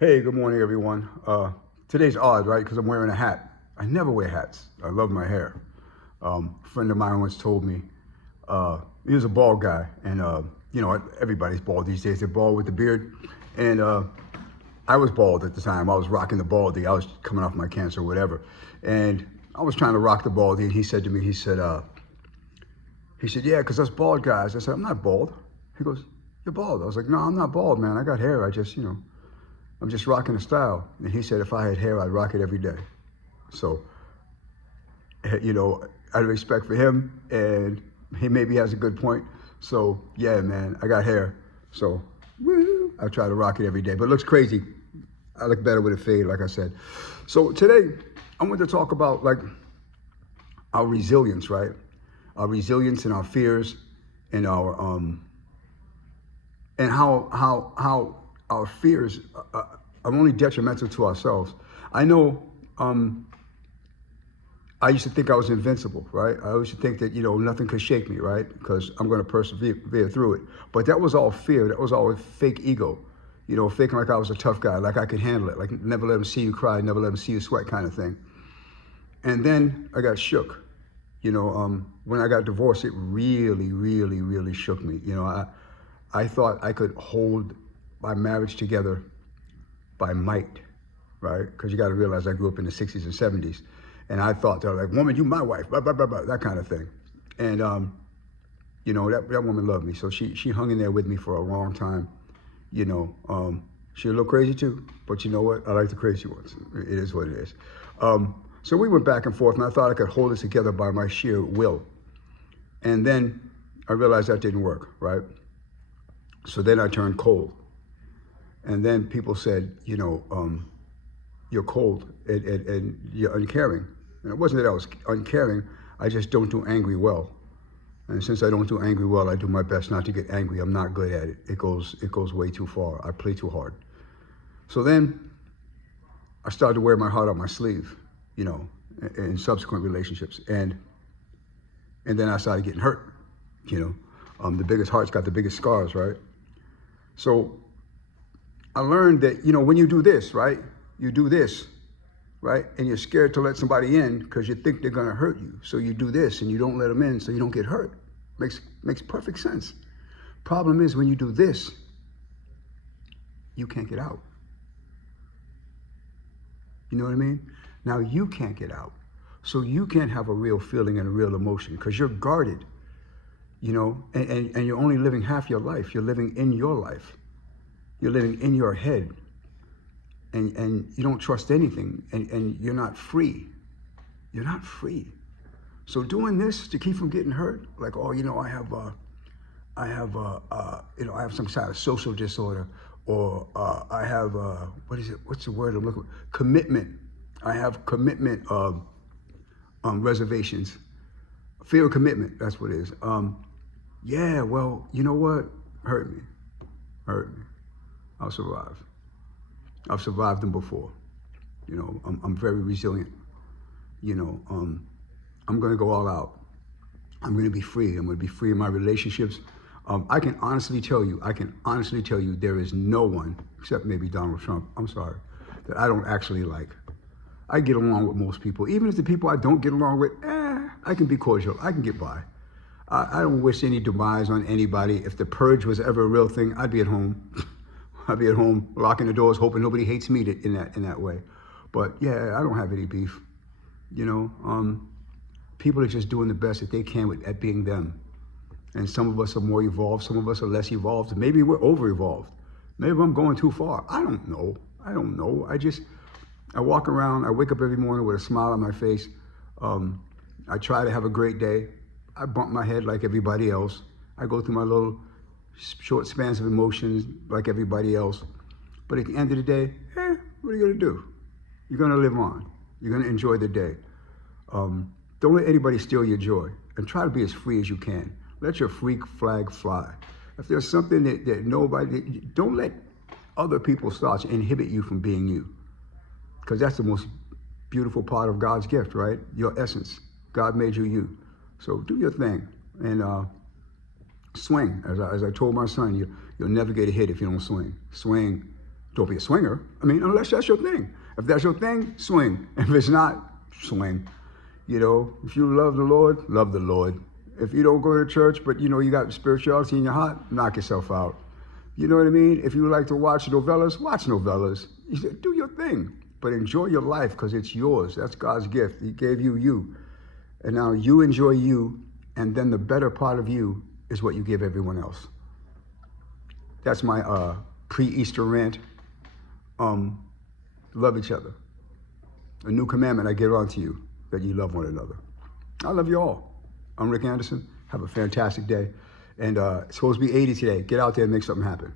Hey, good morning, everyone. Today's odd, right? Because I'm wearing a hat. I never wear hats. I love my hair. A friend of mine once told me he was a bald guy, and everybody's bald these days. They're bald with the beard, and I was bald at the time. I was rocking the baldy. I was coming off my cancer or whatever, and I was trying to rock the baldy. And he said to me, he said, yeah, because us bald guys. I said, I'm not bald. He goes, you're bald. I was like, no, I'm not bald, man. I got hair. I'm just rocking the style. And he said if I had hair, I'd rock it every day. So, out of respect for him, and he maybe has a good point. So, yeah, man, I got hair. So, woo, I try to rock it every day. But it looks crazy. I look better with a fade, like I said. So today, I want to talk about like our resilience, right? Our resilience and our fears and our and how our fears are only detrimental to ourselves. I know I used to think I was invincible, right? I used to think that, nothing could shake me, right? Because I'm going to persevere through it. But that was all fear. That was all fake ego, faking like I was a tough guy, like I could handle it, like never let them see you cry, never let them see you sweat kind of thing. And then I got shook. When I got divorced, it really, really, really shook me. I thought I could hold my marriage together by might, right? Because you got to realize I grew up in the 60s and 70s. And I thought, they're like, woman, you my wife, blah, blah, blah, blah, that kind of thing. And, that woman loved me. So she hung in there with me for a long time. She a little crazy too, but you know what? I like the crazy ones. It is what it is. So we went back and forth, and I thought I could hold it together by my sheer will. And then I realized that didn't work, right? So then I turned cold. And then people said, you're cold and you're uncaring. And it wasn't that I was uncaring, I just don't do angry well. And since I don't do angry well, I do my best not to get angry. I'm not good at it. It goes way too far. I play too hard. So then I started to wear my heart on my sleeve, in subsequent relationships. And then I started getting hurt, The biggest heart's got the biggest scars, right? So I learned that, when you do this, right? You do this, right? And you're scared to let somebody in because you think they're going to hurt you. So you do this and you don't let them in so you don't get hurt. Makes perfect sense. Problem is when you do this, you can't get out. You know what I mean? Now you can't get out. So you can't have a real feeling and a real emotion because you're guarded, and you're only living half your life. You're living in your life. You're living in your head. And you don't trust anything, and you're not free. You're not free. So doing this to keep from getting hurt, like, I have some kind of social disorder, or I have what's the word I'm looking for? Commitment. I have commitment reservations. Fear of commitment, that's what it is. Yeah, well, you know what? Hurt me. I'll survive. I've survived them before. I'm very resilient. I'm going to go all out. I'm going to be free. I'm going to be free in my relationships. I can honestly tell you there is no one, except maybe Donald Trump, I'm sorry, that I don't actually like. I get along with most people. Even if the people I don't get along with, I can be cordial. I can get by. I don't wish any demise on anybody. If the purge was ever a real thing, I'd be at home. I'd be at home locking the doors, hoping nobody hates me in that way. But yeah, I don't have any beef. People are just doing the best that they can at being them. And some of us are more evolved, some of us are less evolved. Maybe we're over-evolved. Maybe I'm going too far. I don't know. I walk around, I wake up every morning with a smile on my face. I try to have a great day. I bump my head like everybody else. I go through my little short spans of emotions like everybody else. But at the end of the day, what are you going to do? You're going to live on. You're going to enjoy the day. Don't let anybody steal your joy, and try to be as free as you can. Let your freak flag fly. If there's something that nobody, don't let other people's thoughts inhibit you from being you. Because that's the most beautiful part of God's gift, right? Your essence. God made you. So do your thing. And swing. As I told my son, you'll never get a hit if you don't swing. Swing. Don't be a swinger. I mean, unless that's your thing. If that's your thing, swing. If it's not, swing. You know, if you love the Lord, love the Lord. If you don't go to church, but you know you got spirituality in your heart, knock yourself out. You know what I mean? If you like to watch novellas, watch novellas. Do your thing, but enjoy your life because it's yours. That's God's gift. He gave you you. And now you enjoy you, and then the better part of you is what you give everyone else. That's my pre-Easter rant. Love each other. A new commandment I give unto you, that you love one another. I love you all. I'm Rick Anderson. Have a fantastic day. And it's supposed to be 80 today. Get out there and make something happen.